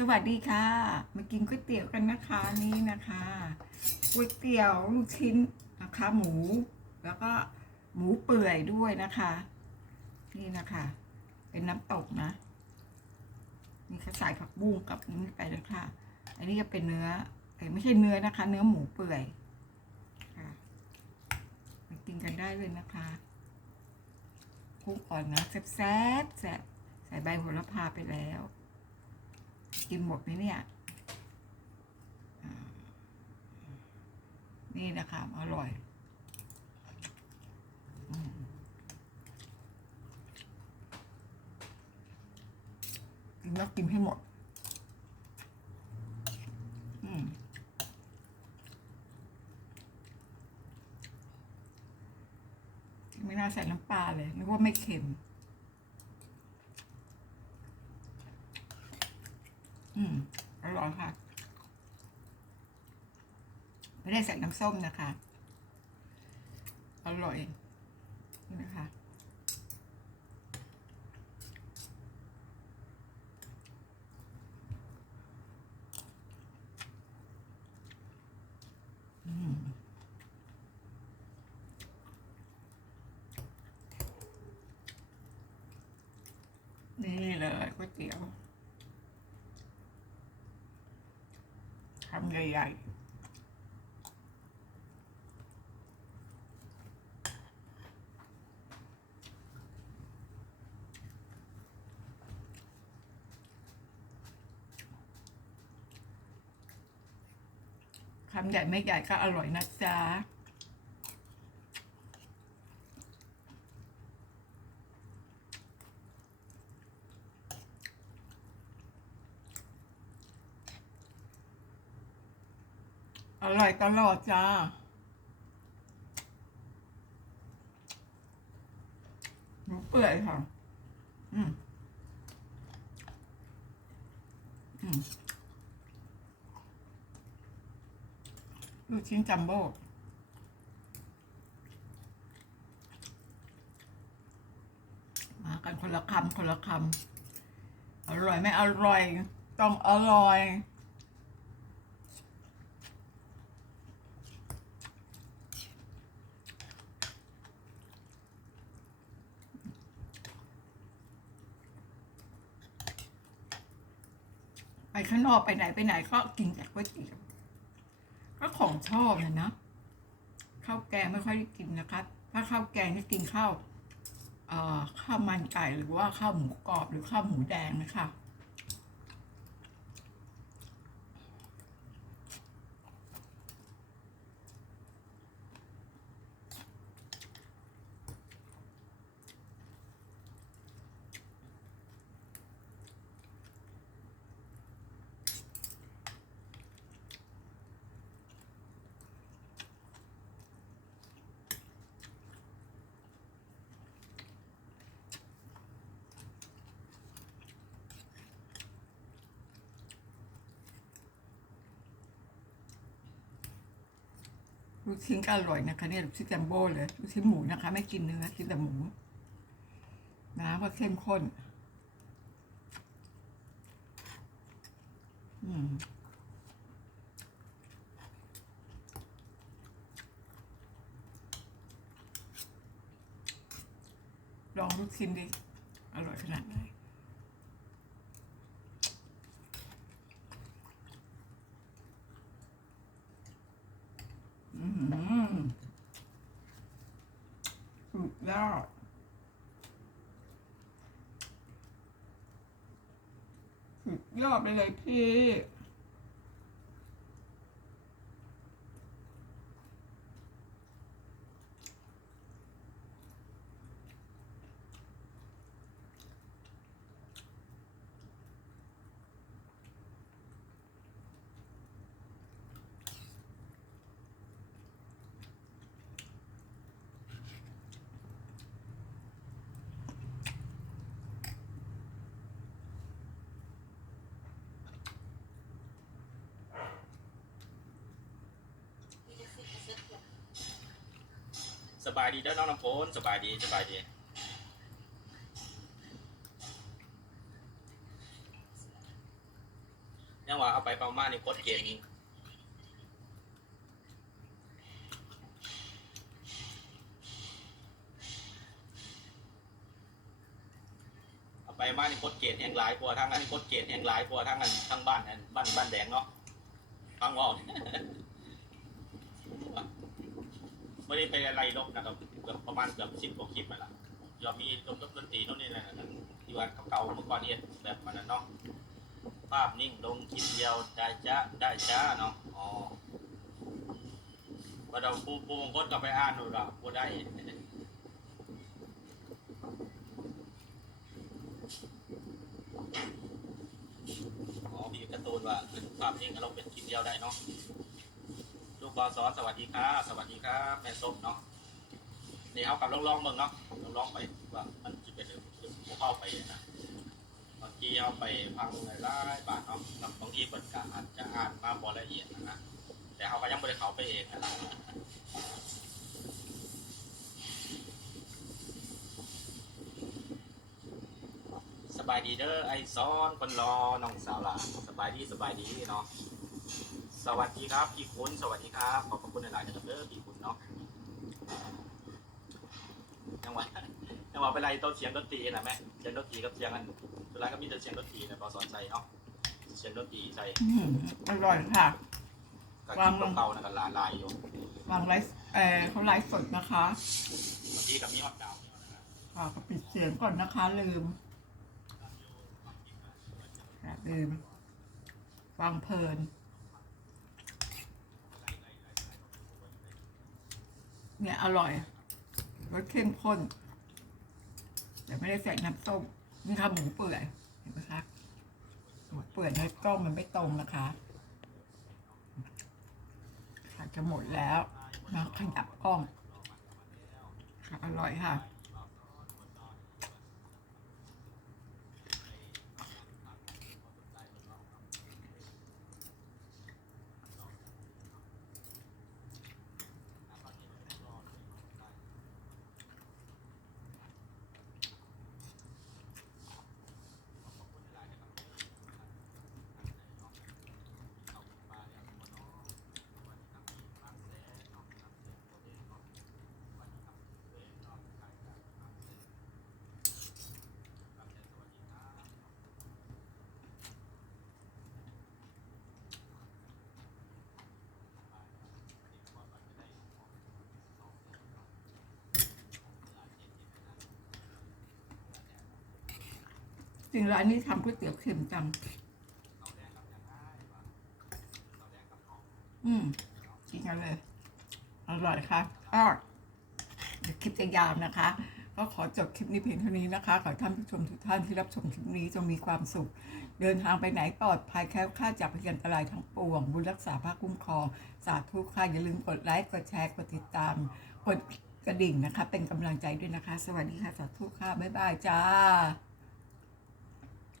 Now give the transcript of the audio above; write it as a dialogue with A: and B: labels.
A: สวัสดีค่ะ มากินก๋วยเตี๋ยวกันนะคะนี่นะคะก๋วยเตี๋ยวลูกชิ้นนะคะ หมู แล้วก็หมูเปื่อยด้วยนะคะ นี่นะคะ เป็นน้ำตกนะนี่เขาใส่ผักบุ้งกับนี่ไปเลยค่ะ อันนี้จะเป็นเนื้อไม่ใช่เนื้อนะคะ เนื้อหมูเปื่อยค่ะมากินกันได้เลยนะคะคลุกก่อนนะแซ่บแซ่บใส่ใบโหระพาไปแล้ว กินหมดไหมเนี่ยนี่นะคะอร่อยกินแล้วกินให้หมด อืมไม่น่าใส่น้ำปลาเลยนึกว่าไม่เค็ม อืมอร่อยค่ะไม่ได้ใส่น้ำส้มนะคะ อร่อยนะคะนี่เลยก๋วยเตี๋ยว คำ ใหญ่ๆคำใหญ่ไม่ใหญ่ก็อร่อยนะจ๊ะ ร่อยตลอดจ้าหมูเปื่อยค่ะ อืม อืม ลูกชิ้นจัมโบ้มากันคนละคำคนละคำอร่อยไม่อร่อย ต้องอร่อย ข้างนอกไปไหนไปไหนก็กินแต่ก๋วยเตี๋ยวก็ของชอบเลยนะข้าวแกงไม่ค่อยได้กินนะครับถ้าข้าวแกงนี่กินข้าวเอ่อข้าวมันไก่หรือว่าข้าวหมูกรอบหรือข้าวหมูแดงนะคะ ลูกชิ้นก็อร่อยนะคะเนี่ยลูกชิ้นจัมโบ้เลยลูกชิ้นหมูนะคะ ไม่กินเนื้อกินแต่หมูน้ำก็เข้มข้น อืมลองลูกชิ้นดิ อร่อยขนาดไหน อืมสุด ยอดสุดยอดไปเลยพี่
B: บายดีเด้อน้องน้ำฝนสบายดีสบายดี
A: อ
B: ยังว่าเอาไปประมาณนี่โคตรเกณฑ์นี่เอาไปบ้านนี่โคตรเกณฑ์แห่งหลายกว่าทั้งอันนี้โคตรเกณฑ์แห่งหลายกว่าทั้งอันทั้งบ้านอันบ้านบ้านแดงเนาะฟังว่า ไม่ได้ไปอะไรลบนะครับเกือบประมาณเกือบสิบกว่าคลิปมาละยอมมีดนดนตรีโน่นนี่นะที่ว่าเก่าๆเมื่อก่อนเนี่ยแบบมันนะเนาะภาพนิ่งลงคลิปเดียวได้จ้าได้จ้าเนาะอ๋อพอเราปูปูมงคลก็ไปอ่านดูเราปูได้อ๋อมีการ์ตูนว่าภาพนิ่งเราเป็นคลิปเดียวได้เนาะ บอลสอนสวัสดีครับสวัสดีครับแม่ส้มเนาะเดี๋ยวเอากลับลองลองๆเบิ่งเนาะลองลองๆไปว่ามันจะเป็นหรือเข้าไปนะบางทีเอาไปพังหลายๆบาทเนาะกับบางทีเปิดกาอาจจะอ่านมาบอละเอียดนะนะแต่เขาก็ยังไม่ได้เข้าไปเองนะสบายดีเด้อไอซ้อนคนรอน้องสาวหล่ะสบายดีสบายดีเนาะ สวัสดีครับพี่คุณสวัสดีครับขอบพระคุณหลายๆนะครับเด้อพี่คุณเนาะจังหวะจังหวะเป็นไรต้นเสียงดนตรีนะแม่เสียงดนตรีกับเสียงอันสุดท้ายก็มีแต่เสียงดนตรีนะพอสอนใจเนาะเสียงดนตรีใจ
A: อืมอร่อยค่ะ
B: กับคลิปเก่าๆนะกันหลายลายอยู่
A: วางไลฟ์เออเขาไลฟ์สดนะคะ
B: บางทีกับมีฮอตดาวน์เนี่ยนะ
A: ค่ะก็ปิดเสียงก่อนนะคะ ลืมค่ะลืมฟังเพลิน เนี่ยอร่อยรสเข้มข้น แต่ไม่ได้ใส่น้ำส้มนี่ค่ะหมูเปื่อยเห็นไหมคะหมูเปื่อยในกล้องมันไม่ตรงนะคะขาดจะหมดแล้วนะขยับกล้องอร่อยค่ะ จริงร้านนี้ทำก๋วยเตี๋ยวเค็มจังอืมจริงกันเลย อร่อยค่ะก็เดี๋ยวคลิปจะยาวนะคะ ก็ขอจบคลิปนี้เพียงเท่านี้นะคะ ขอท่านผู้ชมทุกท่านที่รับชมคลิปนี้จงมีความสุข เดินทางไปไหนปลอดภัยแคล้วคลาดจากพยันตรายทั้งปวง บุญรักษาภาคคุ้มครอง สาธุค่ะ อย่าลืมกดไลค์ กดแชร์ กดติดตาม กดกระดิ่งนะคะ เป็นกำลังใจด้วยนะคะ สวัสดีค่ะ สาธุค่ะ บ๊ายบายจ้า